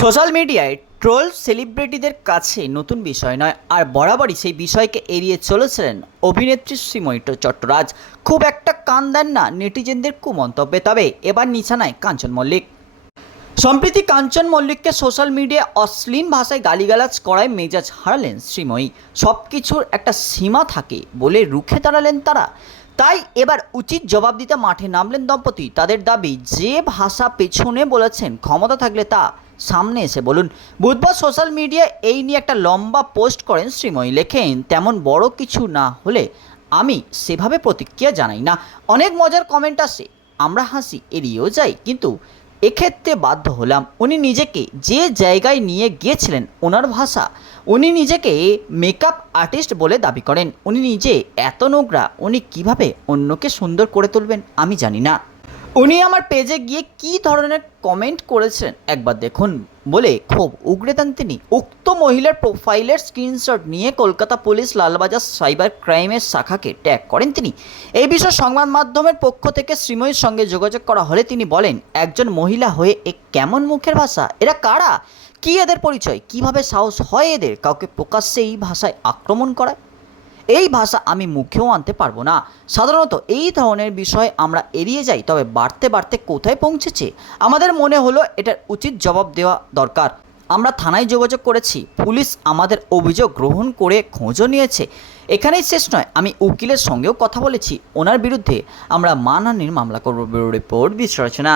Social মিডিয়ায় troll সেলিব্রিটিদের কাছে নতুন বিষয় নয়, আর বরাবরই সেই বিষয়কে এড়িয়ে চলেছিলেন অভিনেত্রী শ্রীময়ী চট্টরাজ। খুব একটা কান দেন না নেটিজেনদের কুমন্তব্যে, তবে এবার নিশানায় কাঞ্চন মল্লিক। সম্প্রতি কাঞ্চন মল্লিককে সোশ্যাল মিডিয়ায় অশ্লীল ভাষায় গালিগালাজ করায় মেজাজ হারালেন শ্রীময়ী। সব কিছুর একটা সীমা থাকে বলে রুখে দাঁড়ালেন তারা। তাই এবার উচিত জবাব দিতে মাঠে নামলেন দম্পতি। তাদের দাবি, যে ভাষা পেছনে বলেছেন, ক্ষমতা থাকলে তা সামনে এসে। বলুন, বুধবার সোশ্যাল মিডিয়ায় এই নিয়ে একটা লম্বা পোস্ট করেন শ্রীময়ী। লেখেন, তেমন বড় কিছু না হলে আমি সেভাবে প্রতিক্রিয়া জানাই না। অনেক মজার কমেন্ট আসে, আমরা হাসি এড়িয়েও যাই। কিন্তু এক্ষেত্রে বাধ্য হলাম। উনি নিজেকে যে জায়গায় নিয়ে গিয়েছিলেন ওনার ভাষা, উনি নিজেকে মেকআপ আর্টিস্ট বলে দাবি করেন। উনি নিজে এত নোংরা, উনি কীভাবে অন্যকে সুন্দর করে তুলবেন আমি জানি না। উনি আমার পেজে গিয়ে কী ধরনের কমেন্ট করেছেন? একবার দেখুন। বলে উগড়ে দেন তিনি। উক্ত মহিলার প্রোফাইলের স্ক্রিনশট নিয়ে কলকাতা পুলিশ লালবাজার সাইবার ক্রাইমের শাখাকে ট্যাগ করেন তিনি। এই বিষয়ে সংবাদ মাধ্যমের পক্ষ থেকে শ্রীময়ীর সঙ্গে যোগাযোগ করা হলে তিনি বলেন, একজন মহিলা হয়ে এ কেমন মুখের ভাষা? এরা কারা? কি এদের পরিচয়? কীভাবে সাহস হয় এদের? কাউকে প্রকাশ্যে এই ভাষায় আক্রমণ করায়? এই ভাষা আমি মুখেও আনতে পারব না। সাধারণত এই ধরনের বিষয় আমরা এড়িয়ে যাই, তবে বাড়তে বাড়তে কোথায় পৌঁছেছে? আমাদের মনে হলো এটার উচিত জবাব দেওয়া দরকার। আমরা থানায় যোগাযোগ করেছি, পুলিশ আমাদের অভিযোগ গ্রহণ করে খোঁজও নিয়েছে। এখানেই শেষ নয়, আমি উকিলের সঙ্গেও কথা বলেছি, ওনার বিরুদ্ধে আমরা মানহানির মামলা করব ব্যুরো রিপোর্ট বিশ্লেষণা